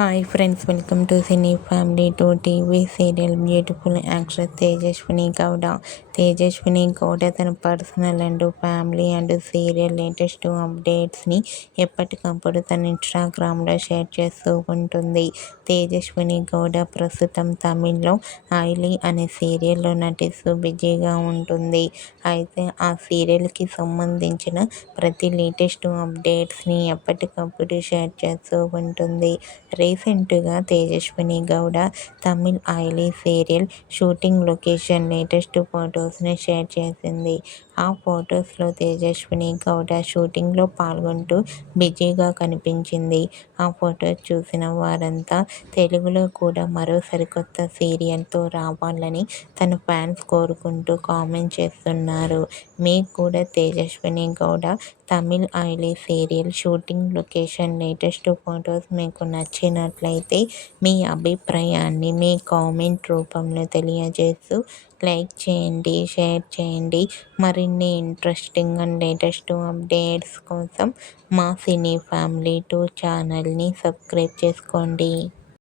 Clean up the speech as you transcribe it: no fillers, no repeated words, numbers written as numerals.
Hi friends, welcome to cine family to TV serial. Beautiful actress Tejaswini Gowda. Tejaswini Gowda తన personal and family and serial latest అప్డేట్స్ని ఎప్పటికప్పుడు తన ఇన్స్టాగ్రామ్లో share చేస్తూ ఉంటుంది. తేజస్విని గౌడ ప్రస్తుతం తమిళ్లో ఐలీ అనే సీరియల్లో నటిస్తూ బిజీగా ఉంటుంది. అయితే ఆ సీరియల్కి సంబంధించిన ప్రతి లేటెస్ట్ అప్డేట్స్ని ఎప్పటికప్పుడు షేర్ చేస్తూ ఉంటుంది. రీసెంట్గా తేజస్విని గౌడ తమిళ్ ఐలీ సీరియల్ షూటింగ్ లొకేషన్ లేటెస్ట్ ఫొటోస్ని షేర్ చేసింది. ఆ ఫొటోస్లో తేజస్విని గౌడ షూటింగ్లో పాల్గొంటూ బిజీగా కనిపించింది. ఆ ఫొటోస్ చూసిన వారంతా తెలుగులో కూడా మరో సరికొత్త సీరియల్తో రావాలని తన ఫ్యాన్స్ కోరుకుంటూ కామెంట్ చేస్తున్నారు. మీకు కూడా తేజస్విని గౌడ తమిళ్ ఐలీ serial shooting location latest photos మీకు నచ్చినట్లయితే మీ అభిప్రాయాన్ని మీ కామెంట్ రూపంలో తెలియజేస్తూ లైక్ చేయండి, షేర్ చేయండి. మరిన్ని ఇంట్రెస్టింగ్ అండ్ లేటెస్ట్ అప్డేట్స్ కోసం మా సినీ ఫ్యామిలీ 2 ఛానల్ని సబ్స్క్రైబ్ చేసుకోండి.